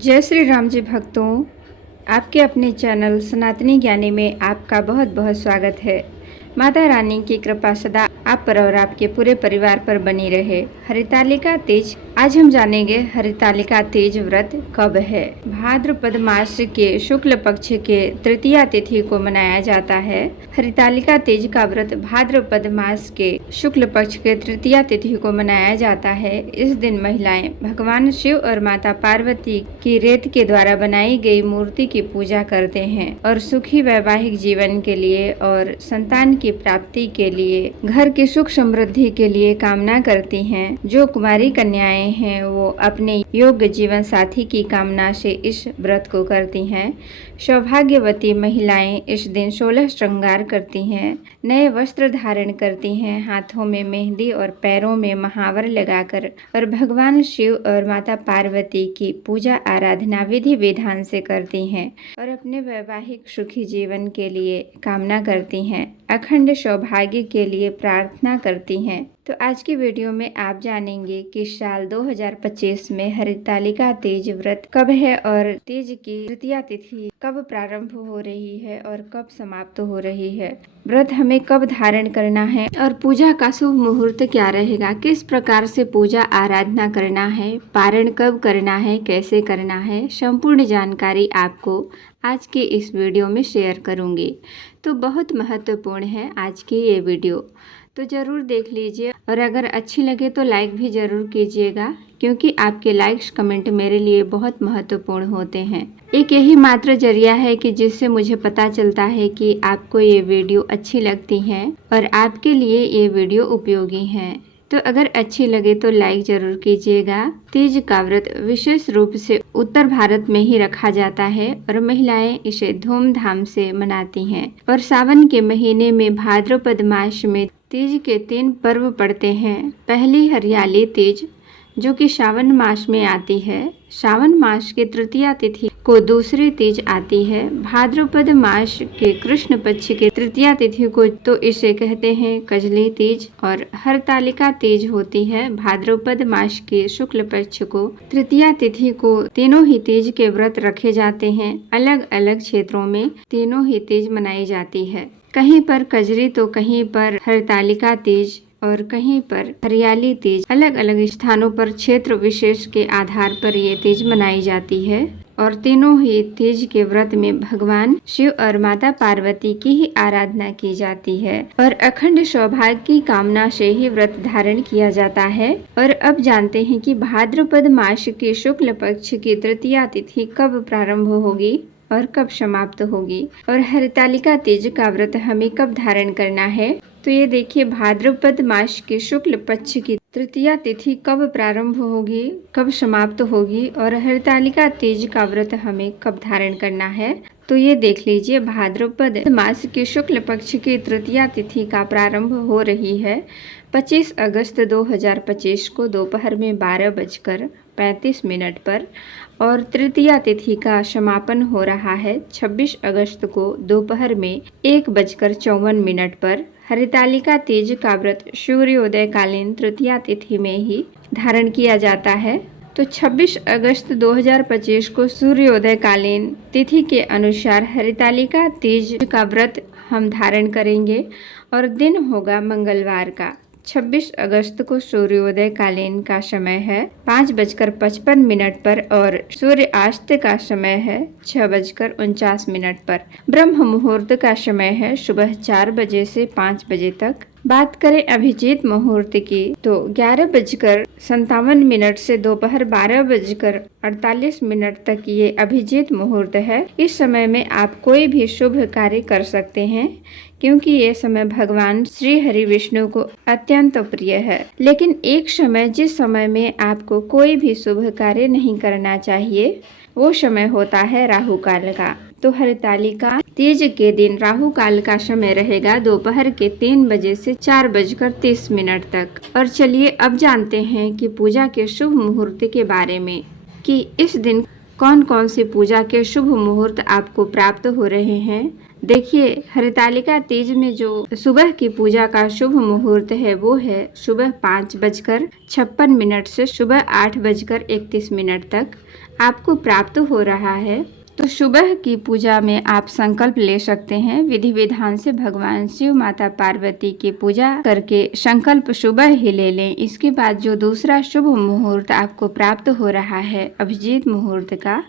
जय श्री राम जी भक्तों, आपके अपने चैनल सनातनी ज्ञानी में आपका बहुत बहुत स्वागत है। माता रानी की कृपा सदा आप पर और आपके पूरे परिवार पर बनी रहे। हरितालिका तीज, आज हम जानेंगे हरितालिका तीज व्रत कब है। भाद्रपद मास के शुक्ल पक्ष के तृतीया तिथि को मनाया जाता है। हरितालिका तीज का व्रत भाद्रपद मास के शुक्ल पक्ष के तृतीया तिथि को मनाया जाता है। इस दिन महिलाएं भगवान शिव और माता पार्वती की रेत के द्वारा बनाई गई मूर्ति की पूजा करते हैं और सुखी वैवाहिक जीवन के लिए और संतान की प्राप्ति के लिए, घर की सुख समृद्धि के लिए कामना करती हैं। जो कुमारी कन्याएं हैं वो अपने योग्य जीवन साथी की कामना से इस व्रत को करती हैं। सौभाग्यवती महिलाएं इस दिन 16 श्रृंगार करती हैं, नए वस्त्र धारण करती हैं, हाथों में मेहंदी और पैरों में महावर लगाकर और भगवान शिव और माता पार्वती की पूजा आराधना विधि विधान से करती हैं और अपने वैवाहिक सुखी जीवन के लिए कामना करती हैं, अखंड सौभाग्य के लिए प्रार्थना करती हैं। तो आज की वीडियो में आप जानेंगे कि साल 2025 में हरितालिका तीज व्रत कब है और तीज की तृतीया तिथि कब प्रारंभ हो रही है और कब समाप्त हो रही है। व्रत हमें कब धारण करना है और पूजा का शुभ मुहूर्त क्या रहेगा, किस प्रकार से पूजा आराधना करना है, पारण कब करना है, कैसे करना है, संपूर्ण जानकारी आपको आज के इस वीडियो में शेयर करूंगी। तो बहुत महत्वपूर्ण है आज की ये वीडियो, तो ज़रूर देख लीजिए और अगर अच्छी लगे तो लाइक भी ज़रूर कीजिएगा, क्योंकि आपके लाइक्स कमेंट मेरे लिए बहुत महत्वपूर्ण होते हैं। एक यही मात्र जरिया है कि जिससे मुझे पता चलता है कि आपको ये वीडियो अच्छी लगती हैं और आपके लिए ये वीडियो उपयोगी है। तो अगर अच्छी लगे तो लाइक जरूर कीजिएगा। तीज का व्रत विशेष रूप से उत्तर भारत में ही रखा जाता है और महिलाएं इसे धूमधाम से मनाती हैं और सावन के महीने में भाद्रपद मास में तीज के 3 पर्व पड़ते हैं। पहली हरियाली तीज जो कि सावन मास में आती है, सावन मास के तृतीया तिथि को दूसरी तीज आती है। भाद्रपद मास के कृष्ण पक्ष के तृतीया तिथि को तो इसे कहते हैं कजली तीज और हरतालिका तीज होती है। भाद्रपद मास के शुक्ल पक्ष को तृतीया तिथि को तीनों ही तीज के व्रत रखे जाते हैं। अलग अलग क्षेत्रों में तीनों ही तीज मनाई जाती है, कहीं पर कजरी तो कहीं पर हरतालिका तीज और कहीं पर हरियाली तीज। अलग अलग स्थानों पर क्षेत्र विशेष के आधार पर ये तीज मनाई जाती है और तीनों ही तीज के व्रत में भगवान शिव और माता पार्वती की ही आराधना की जाती है और अखंड सौभाग्य की कामना से ही व्रत धारण किया जाता है। और अब जानते हैं कि भाद्रपद मास के शुक्ल पक्ष की तृतीया तिथि कब प्रारंभ होगी और कब समाप्त होगी और हरितालिका तीज का व्रत हमें कब धारण करना है। तो ये देखिए, भाद्रपद मास के शुक्ल पक्ष की तृतीया तिथि कब प्रारंभ होगी, कब समाप्त होगी और हरितालिका तीज का व्रत हमें कब धारण करना है। तो ये देख लीजिए, भाद्रपद मास के शुक्ल पक्ष की तृतीया तिथि का प्रारंभ हो रही है 25 अगस्त 2025 को दोपहर में 12:35 पर और तृतीया तिथि का समापन हो रहा है 26 अगस्त को दोपहर में 1:54 पर। हरितालिका तीज का व्रत सूर्योदय कालीन तृतीया तिथि में ही धारण किया जाता है। तो 26 अगस्त 2025 को सूर्योदय कालीन तिथि के अनुसार हरितालिका तीज का व्रत हम धारण करेंगे और दिन होगा मंगलवार का। 26 अगस्त को सूर्योदय कालीन का समय है 5:55 पर और सूर्यास्त का समय है 6:49 पर। ब्रह्म मुहूर्त का समय है सुबह 4 बजे से 5 बजे तक। बात करें अभिजीत मुहूर्त की तो 11:57 से दोपहर 12:48 तक ये अभिजीत मुहूर्त है। इस समय में आप कोई भी शुभ कार्य कर सकते हैं, क्योंकि ये समय भगवान श्री हरि विष्णु को अत्यंत प्रिय है। लेकिन एक समय जिस समय में आपको कोई भी शुभ कार्य नहीं करना चाहिए वो समय होता है राहु काल का। तो हरितालिका तीज के दिन राहु काल का समय रहेगा दोपहर के 3 बजे से 4:30 तक। और चलिए अब जानते हैं कि पूजा के शुभ मुहूर्त के बारे में, कि इस दिन कौन कौन सी पूजा के शुभ मुहूर्त आपको प्राप्त हो रहे हैं। देखिए, हरितालिका तीज में जो सुबह की पूजा का शुभ मुहूर्त है वो है सुबह 5:56 से सुबह 8:31 तक आपको प्राप्त हो रहा है। तो सुबह की पूजा में आप संकल्प ले सकते हैं। विधि विधान से भगवान शिव माता पार्वती की पूजा करके संकल्प सुबह ही ले लें। इसके बाद जो दूसरा शुभ मुहूर्त आपको प्राप्त हो रहा है अभिजीत मुहूर्त का,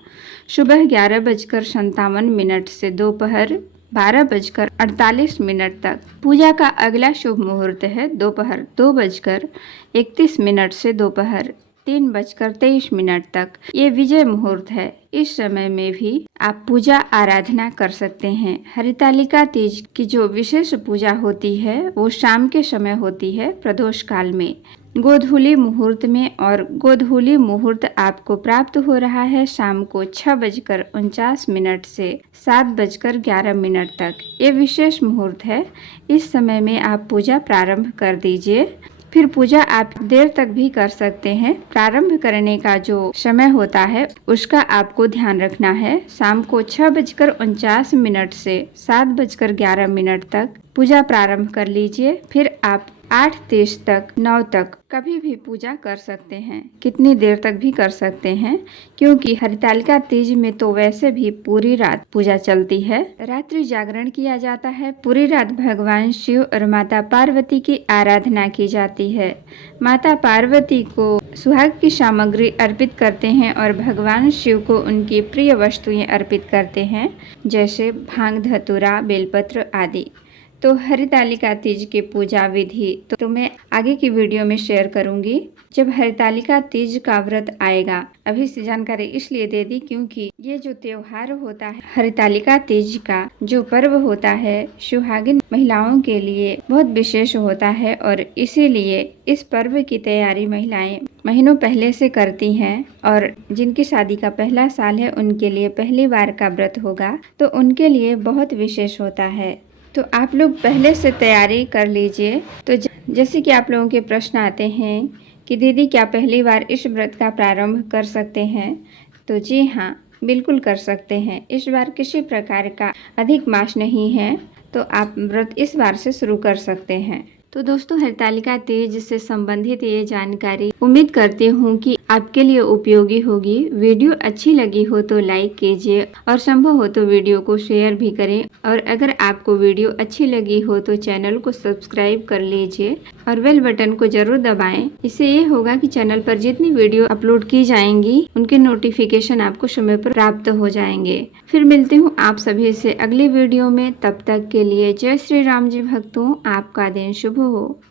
सुबह 11:57 से दोपहर 12:48 तक। पूजा का अगला शुभ मुहूर्त है दोपहर 2:31 से दोपहर 3:23 तक। ये विजय मुहूर्त है। इस समय में भी आप पूजा आराधना कर सकते हैं। हरितालिका तीज की जो विशेष पूजा होती है वो शाम के समय होती है, प्रदोष काल में, गोधूली मुहूर्त में। और गोधूली मुहूर्त आपको प्राप्त हो रहा है शाम को 6:49 से 7:11 तक। ये विशेष मुहूर्त है। इस समय में आप पूजा प्रारंभ कर दीजिए। फिर पूजा आप देर तक भी कर सकते हैं। प्रारंभ करने का जो समय होता है उसका आपको ध्यान रखना है। शाम को 6:49 से 7:11 तक पूजा प्रारंभ कर लीजिए। फिर आप 8:30 तक 9 तक कभी भी पूजा कर सकते हैं, कितनी देर तक भी कर सकते हैं, क्योंकि हरितालिका तीज में तो वैसे भी पूरी रात पूजा चलती है। रात्रि जागरण किया जाता है। पूरी रात भगवान शिव और माता पार्वती की आराधना की जाती है। माता पार्वती को सुहाग की सामग्री अर्पित करते हैं और भगवान शिव को उनकी प्रिय वस्तुएं अर्पित करते हैं, जैसे भांग, धतूरा, बेलपत्र आदि। तो हरितालिका तीज की पूजा विधि तो मैं आगे की वीडियो में शेयर करूंगी जब हरितालिका तीज का व्रत आएगा। अभी से जानकारी इसलिए दे दी क्योंकि ये जो त्योहार होता है हरितालिका तीज का जो पर्व होता है सुहागिन महिलाओं के लिए बहुत विशेष होता है और इसीलिए इस पर्व की तैयारी महिलाएं महीनों पहले से करती हैं। और जिनकी शादी का पहला साल है उनके लिए पहली बार का व्रत होगा तो उनके लिए बहुत विशेष होता है। तो आप लोग पहले से तैयारी कर लीजिए। तो जैसे कि आप लोगों के प्रश्न आते हैं कि दीदी क्या पहली बार इस व्रत का प्रारंभ कर सकते हैं, तो जी हाँ, बिल्कुल कर सकते हैं। इस बार किसी प्रकार का अधिक मास नहीं है तो आप व्रत इस बार से शुरू कर सकते हैं। तो दोस्तों, हरितालिका तीज से संबंधित ये जानकारी उम्मीद करती हूँ कि आपके लिए उपयोगी होगी। वीडियो अच्छी लगी हो तो लाइक कीजिए और संभव हो तो वीडियो को शेयर भी करें। और अगर आपको वीडियो अच्छी लगी हो तो चैनल को सब्सक्राइब कर लीजिए और बेल बटन को जरूर दबाएं। इससे ये होगा कि चैनल पर जितनी वीडियो अपलोड की जाएंगी उनके नोटिफिकेशन आपको समय पर प्राप्त हो जाएंगे। फिर मिलती हूँ आप सभी से अगली वीडियो में। तब तक के लिए जय श्री राम जी भक्तों, आपका दिन शुभ हो।